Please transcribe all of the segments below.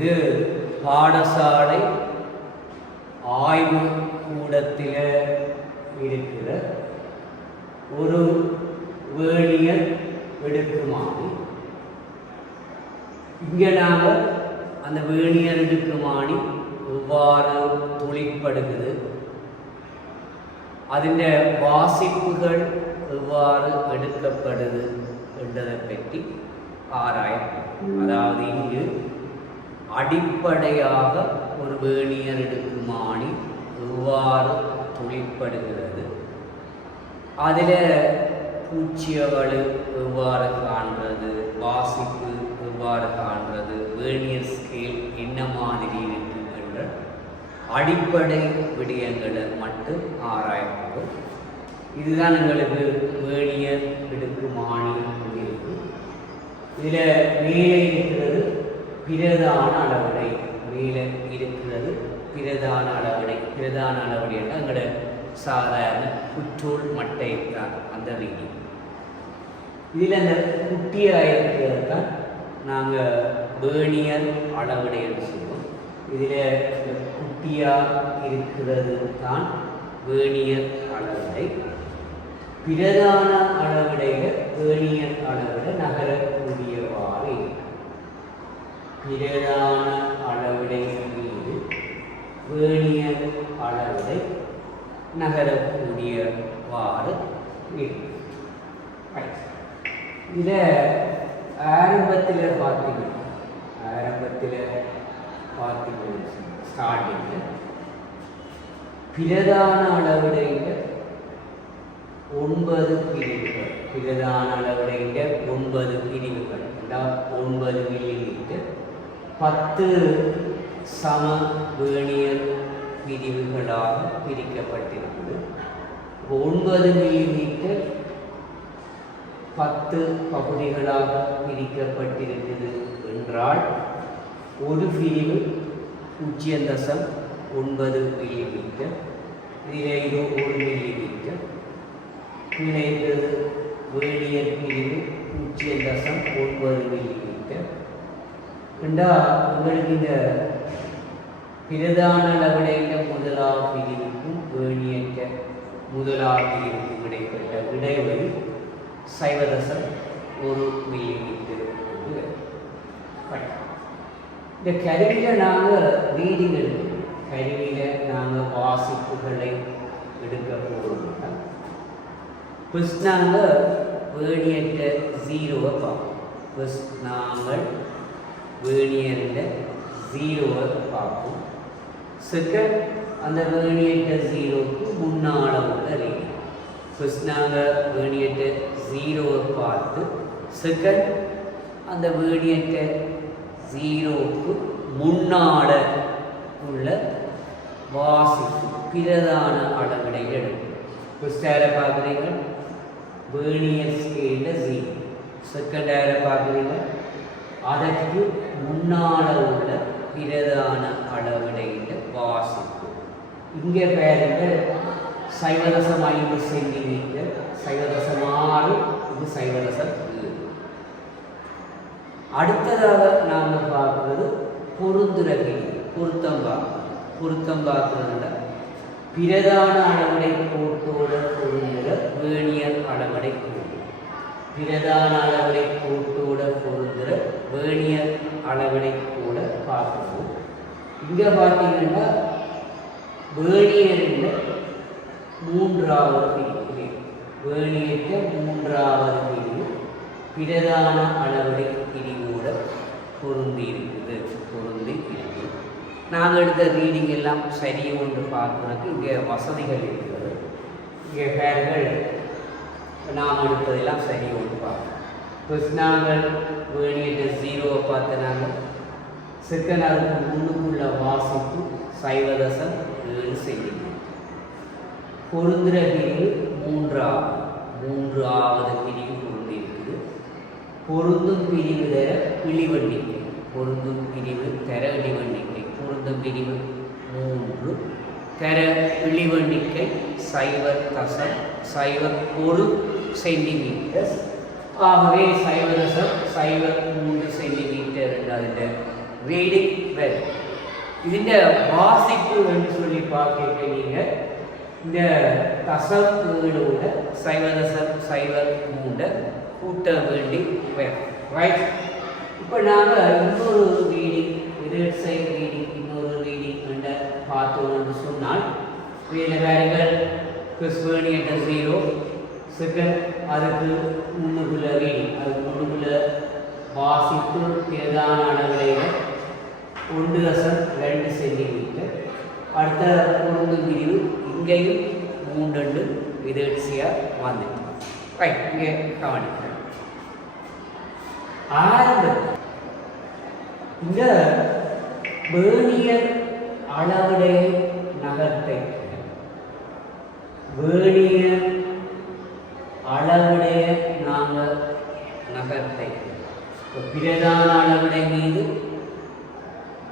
இது பாடசாலை ஆய்வு கூடத்தில் இருக்கிற ஒரு வேணியர் எடுக்குமானி. இங்கே நாங்கள் அந்த வேணியர் எடுக்குமானி எவ்வாறு தொழிற்படுகிறது, அதின் வாசிப்புகள் எவ்வாறு எடுக்கப்படுது என்றதை பற்றி ஆராயப்படும். அதாவது இங்கு அடிப்படையாக ஒரு வேணியர் எடுக்குமானி எவ்வாறு தொழிற்படுகிறது, அதில் பூச்சியவள் எவ்வாறு காண்றது, வாசிப்பு எவ்வாறு காண்றது, வேணியர் ஸ்கேல் என்ன மாதிரி இருக்கு என்ற அடிப்படை விடயங்களை மட்டும் ஆராயப்படும். இதுதான் எங்களுக்கு வேணியர் எடுக்குமானி இருக்கு. இதில் மேலே இருக்கிறது பிரதான அளவிடை, மேலே இருக்கிறது பிரதான அளவிடை. பிரதான அளவிடை என்றால் எங்களோட சாதாரண புற்றோல் மட்டை தான் அந்த ரீடிங். இதில் அந்த குட்டியாக இருக்கிறது தான் நாங்கள் வேணியர் அளவிடை என்று சொல்லுவோம். இதில் குட்டியாக இருக்கிறது தான் வேணியர் அளவிடை. பிரதான அளவிடையில் வேணியர் அளவிடை நகரக்கூடியவாறு பிரதான அளவிடை மீது வேணியர் அளவிடை நகரக்கூடியவாறு இதில் ஆரம்பத்தில் பார்த்தீங்கன்னா ஸ்டார்டிங்கில் பிரதான அளவிடையில் 9 பிரிவுகள், பிரதான அளவிடையில் 9 பிரிவுகள், 9 மில்லிமீட்டர் 10 சம வேணியர் பிரிவுகளாக பிரிக்கப்பட்டிருக்குது. 9 மில்லிமீட்டர் 10 பகுதிகளாக பிரிக்கப்பட்டிருக்குது என்றால் ஒரு பிரிவு 0.9 மில்லிமீட்டர், இதில் இது 1 மில்லிமீட்டர். கீழே இருக்கிறது வேணியர் பிரிவு 0.9 மில்லிமீட்டர். உங்களுக்கு இந்த பிரதான அளவிடையில் முதலாவது பிரிவுக்கும் வேணியற்ற முதலாவது பிரிவுக்கும் இடைப்பட்ட இடைவெளி 0.1 மில்லிமீட்டர். இந்த கருவியில் நாங்கள் ரீடிங் எடுக்கணும். கருவியில் நாங்கள் வாசிப்புகளை எடுக்க போகிறோம்னா ஃபஸ்ட் நாங்கள் வேணியற்ற 0வை பார்ப்போம். ஃபஸ்ட் நாங்கள் வேணியற்ற 0வை பார்ப்போம். செகண்ட் அந்த வேணியற்ற 0க்கு முன்னால் உள்ள ரீடிங். ஃபஸ்ட் நாங்கள் வேணியற்ற 0வை பார்த்து செகண்ட் அந்த வேணியற்ற 0க்கு முன்னால் உள்ள வாசிப்பு பிரதான அளவிடை எடுக்கும். ஃபஸ்ட் யாரை பார்க்குறீங்க, வேணியர் ஸ்கேலில் 0. செகண்ட் யாரை பார்க்குறீங்க, அதற்கு முன்னால் உள்ள பிரதான அளவிடையில் வாசிப்பு. இங்கே பாருங்க 0.5 சென்டிமீட்டர், 0.6, இது 0.7. அடுத்ததாக நாம் பார்க்குறது பொருந்துரகி, பொருத்தம் பார்க்குறதுல பிரதான அளவிடை கோட்டோடு பொருந்துகிற வேணியர் அளவிடை கோடு, பிரதான அளவிடை கோட்டோடு பொருந்துகிற வேணியர் அளவிடை கூட பார்க்கணும். இங்கே பார்த்தீங்கன்னா வேணியரில் 3வது பிரிவு, வேணியற்ற 3வது பிரிவு பிரதான அளவிடை பிரிவோடு பொருந்தி இருக்குது. நாங்கள் எடுத்த ரீடிங் எல்லாம் சரியை ஒன்று பார்க்குறதுக்கு இங்கே வசதிகள் இருக்கிறது. இங்கே பேர்கள் நாம் எடுத்ததெல்லாம் சரியை ஒன்று பார்க்கணும். ஃபஸ்ட் நாங்கள் வேணியற்ற 0வை பார்த்து நாங்கள் செகண்ட் அதுக்கு முன்னுக்குள்ள வாசிப்பு 0.7 சென்டிமீட்டர். பொருந்துகிற பிரிவு 3வது பிரிவு பொருந்தி இருக்குது. பொருந்தும் பிரிவு தர இழிவெண்ணிக்கை, பொருந்தும் பிரிவு தர இழிவெண்ணிக்கை, பொருந்தும் பிரிவு 3 தர இழிவெண்ணிக்கை 0.01 சென்டிமீட்டர். ஆகவே 0.03 சென்டிமீட்டர் என்ற அதில் ரீடிங் வெல். ഇതിൻ്റെ வாசிப்பு என்று சொல்லி பார்க்க நீங்கள் இந்த தசவுகளோட சைவதசம் சைவர் மூண்ட கூட்ட வேண்டி வரும். ரைட். இப்போ நாங்கள் இன்னொரு ரீடிங் ரிவர்ட் சைட் ரீடிங் இன்னொரு ரீடிங் என்ற பார்த்தோம்னு சொன்னால் இதில் வேறுகள் கிறிஸ்வேனியன்ற 0 செகண்ட் அதுக்கு முன்னுக்குள்ள ரீடிங் அதுக்கு முன்னுக்குள்ள வாசிப்பு பிரதான அளவுடைய 1.2 சென்டிமீட்டர். அடுத்த குறும்பு பிரிவு இங்கேயும் 3 விதர்ச்சியாக வந்துட்டு. ரைட். இங்கே கவனிக்கிறேன். ஆரம்பத்தில் இந்த வேணியர் அளவுடைய நகர்த்தை வேணியர் அளவுடைய நாங்கள் நகர்த்தை பிரதான அளவுடைய மீது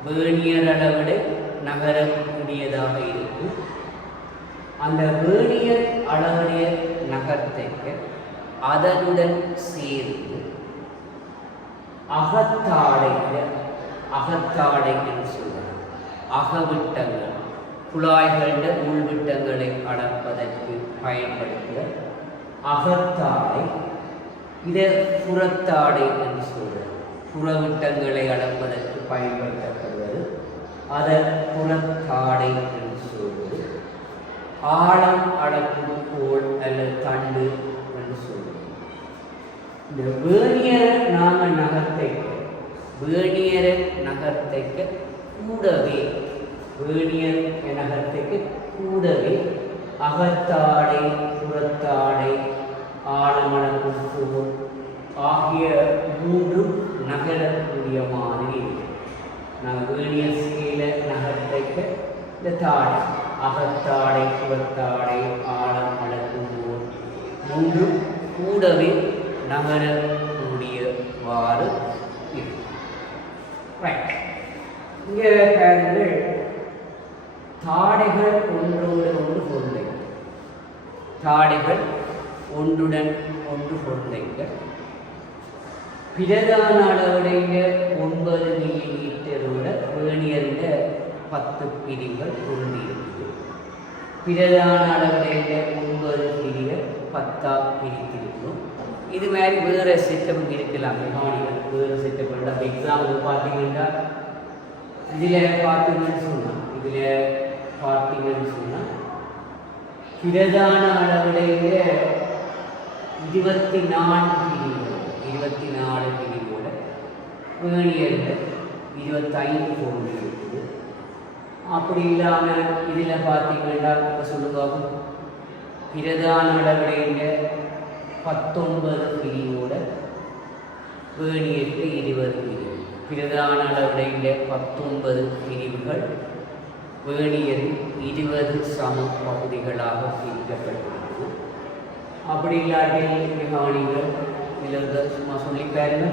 வேணியர் அளவுடைய நகரக்கூடியதாக இருக்கும். அந்த வேணியர் அளவுடைய நகர்த்தைக்கு அதனுடன் சேர்ந்து அகத்தாடை என்று சொல்கிறார். அகவிட்டங்கள் குழாய்களின் உள்விட்டங்களை அளப்பதற்கு பயன்படுத்திய அகத்தாடை, இதை புறத்தாடை என்று சொல்கிறார். புறவிட்டங்களை அளப்பதற்கு பயன்படுத்தப்படுவது அதை புறத்தாடை என்று சொல்வது. ஆழம் அளக்கும் கோல் அல்லது தண்டு என்று சொல்வது. இந்த வேணியரை நாங்கள் வேணியரை நகர்த்தைக்கு கூடவே வேணியர் நகர்த்தைக்கு கூடவே அகத்தாடை புறத்தாடை ஆழமளக்கும் கோல் ஆகிய 3 நகரக்கூடிய மாதிரி நாங்கள் வேணியர் ஸ்கேல நகர்த்தைக்கு இந்த தாடை அகத்தாடை புறத்தாடை ஆழம் அளக்கும் கோல் 3 கூடவே நகரக்கூடியவாறு இருக்கும். ரைட். இங்கே பாருங்கள், தாடைகள் ஒன்றோடு ஒன்று பொருந்தைங்க. தாடைகள் ஒன்றுடன் ஒன்று பொருந்தைங்க. பிரதான அளவுடைய 9 மில்லிமீட்டரோட வேணியரில் 10 பிரிவுகள் பொருந்தியிருக்குது. பிரதான அளவுடைய 9 பிரிவுகள் 10 பிரித்திருக்கும். இது மாதிரி வேறு செட்டப் இருக்கலாம். கவனிகள் வேறு செட்டப் வேண்டாம். எக்ஸாம்பிள் பார்த்தீங்கன்னா இதில் பார்த்தீங்கன்னு சொன்னால் பிரதான அளவுடைய 24 பிரிவோட வேணியரில் 25 பொருள் இருக்குது. அப்படி இல்லாமல் இதில் பார்த்தீங்கன்னா சொல்லுவாங்க பிரதான அளவுடைய 19 பிரிவோட வேணியருக்கு 20 பிரிவு. பிரதான அளவுடைய 19 பிரிவுகள் வேணியரில் 20 சம பகுதிகளாக பிரிக்கப்பட்டுள்ளது. அப்படி இல்லாட்டில் கவனிங்கள் இதில் சும்மா சொல்லிப்பாருங்க.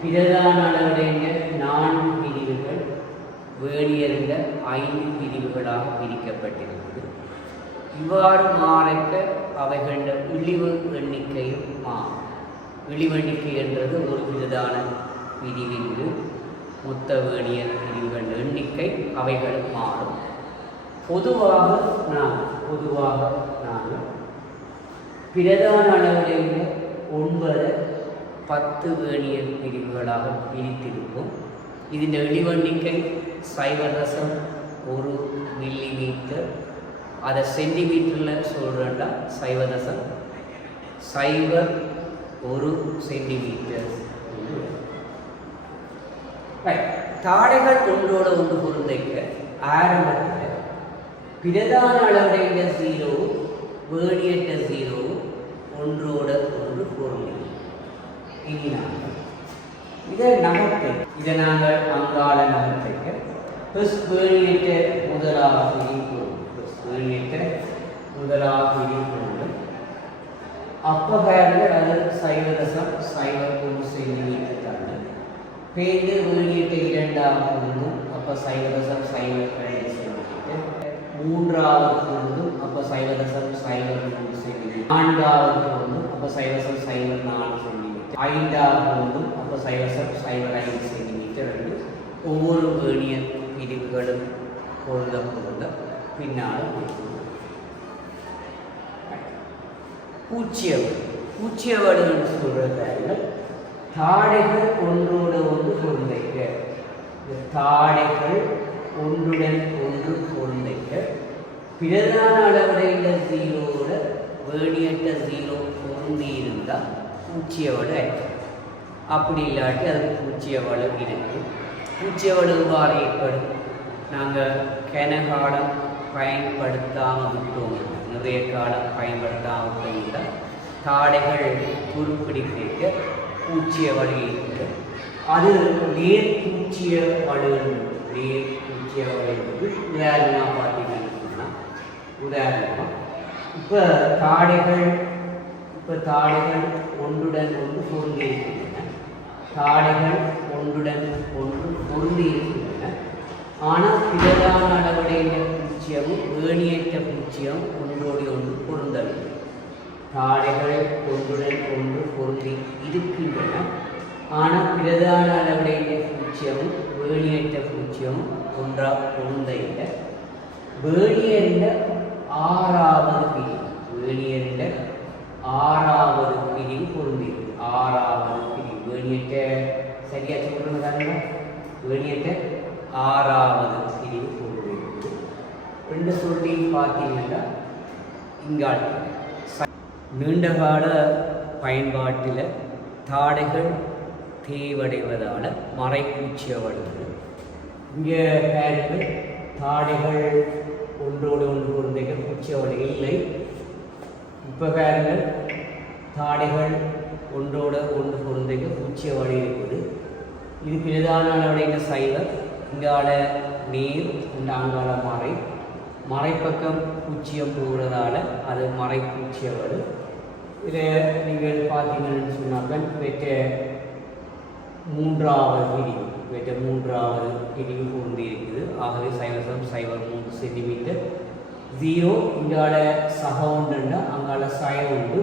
பிரதான அளவுடைய 4 பிரிவுகள் வேணியரில் 5 பிரிவுகளாக பிரிக்கப்பட்டிருக்கிறது. இவ்வாறு மாறைக்க அவைகளின் இழிவு எண்ணிக்கையும் மாறும். இழிவு எண்ணிக்கை என்றது ஒரு பிரதான பிரிவிற்கு மொத்த வேணியர் பிரிவுகள் எண்ணிக்கை அவைகள் மாறும். பொதுவாக நாங்கள் பிரதான அளவுடைய 9-10 வேணியர் பிரிவுகளாக பிரித்திருக்கும். இதன் இழிவு எண்ணிக்கை 0.1 மில்லிமீட்டர். அதை சென்டிமீட்டரில் சொல்கிறேன்டா 0.01 சென்டிமீட்டர். தாடைகள் ஒன்றோடு ஒன்று பொருந்தைக்க ஆரம்பத்தில் பிரதான அளவுடைய 0 வேணியற்ற 0 ஒன்றோட ஒன்று பொருந்தி. இனி நாங்கள் இதை நகர்த்தை நாங்கள் அங்காள நகர்த்தைக்க ப்ளஸ் வேணியற்ற முதலாவது அப்போ பேரில் அது 0.01 சென்டிமீட்டர் தாங்க பேரு வேணியற்ற 2ஆவது பொருந்தும். அப்போ 0.02 சென்டிமீட்டர். 3ஆவது பொருந்தும். அப்போ 0.03 சென்டிமீட்டர். 4ஆவது பொருந்தும். அப்போ 0.04 சென்டிமீட்டர். 5ஆவது பொருந்தும். அப்போ 0.05 சென்டிமீட்டர் என்று ஒவ்வொரு வேணிய பிரிவுகளும் பொருந்த பொருந்த பின்னால் பூச்சியவடுன்னு சொல்கிறதாங்க தாடைகள் ஒன்றோடு ஒன்று பொருந்தைக்க. தாடைகள் ஒன்றுடன் ஒன்று பொருந்தைக்க பிரதான அளவுடைய ஜீரோவோட வேணியற்ற ஜீரோ பொருந்தி இருந்தால் பூச்சியவடு ஆயிடும். அப்படி இல்லாட்டி அது பூச்சியவடு இருக்கு. பூச்சியவடு எவ்வாறு ஏற்படும்? நாங்கள் கனகாலம் பயன்படுத்தாமல் விட்டோம், நிறைய காலம் பயன்படுத்தாமல் விட்டோம், தாடைகள் துருப்பிடிக்க பூச்சியவடு ஏற்படும். அது நேர் பூச்சியவடு என்பது உதாரணமாக பார்த்தீங்கன்னு சொன்னால், உதாரணமாக இப்போ தாடைகள் ஒன்றுடன் ஒன்று பொருந்தி இருக்கின்றன. தாடைகள் ஒன்றுடன் ஒன்று பொருந்தி இருக்கின்றன. ஆனால் பிரதான அளவுடைய பூச்சியமும் வேணியற்ற பூச்சியமும் ஒன்றோடு ஒன்று பொருந்தவில்லை. தாடைகள் ஒன்றுடன் ஒன்று பொருந்தி இருக்கின்றன. ஆனால் பிரதான அளவுடைய பூச்சியமும் வேணியற்ற பூச்சியமும் ஒன்றாக பொருந்த இல்லை. வேணியற்ற ஆறாவது பிரிவு பொருந்தி. ஆறாவது பிரிவு வேணியற்ற சரியா சொல்றதுங்க. வேணியற்ற ஆறாவது பிரிவு பொருந்தி. ரெண்டு சொல்லியும் பார்த்தீங்கன்னா இங்கால் நீண்டகால பயன்பாட்டில் தாடைகள் தேவடைவதால் மறைப்பூச்சியவடுகள். இங்கே பேர்கள் தாடைகள் ஒன்றோடு ஒன்று பொருந்தைக்க பூச்சியவடு இல்லை. இப்போ பேர்கள் தாடைகள் ஒன்றோடு ஒன்று பொருந்தைக்க பூச்சியவடு இருக்குது. இது பிரதான அளவுடைய சைவர். இங்கால நீர் இந்த அங்கால மறைப்பக்கம் பூச்சியம் போகிறதால அது மறைப்பூச்சியவடு. இதை நீங்கள் பார்த்தீங்கன்னு சொன்னாக்க வெற்ற மூன்றாவது பிரிவு பொருந்தி இருக்குது. ஆகவே 0.03 சென்டிமீட்டர். 0 இங்கால சக உண்டுன்னா அங்கால சய உண்டு.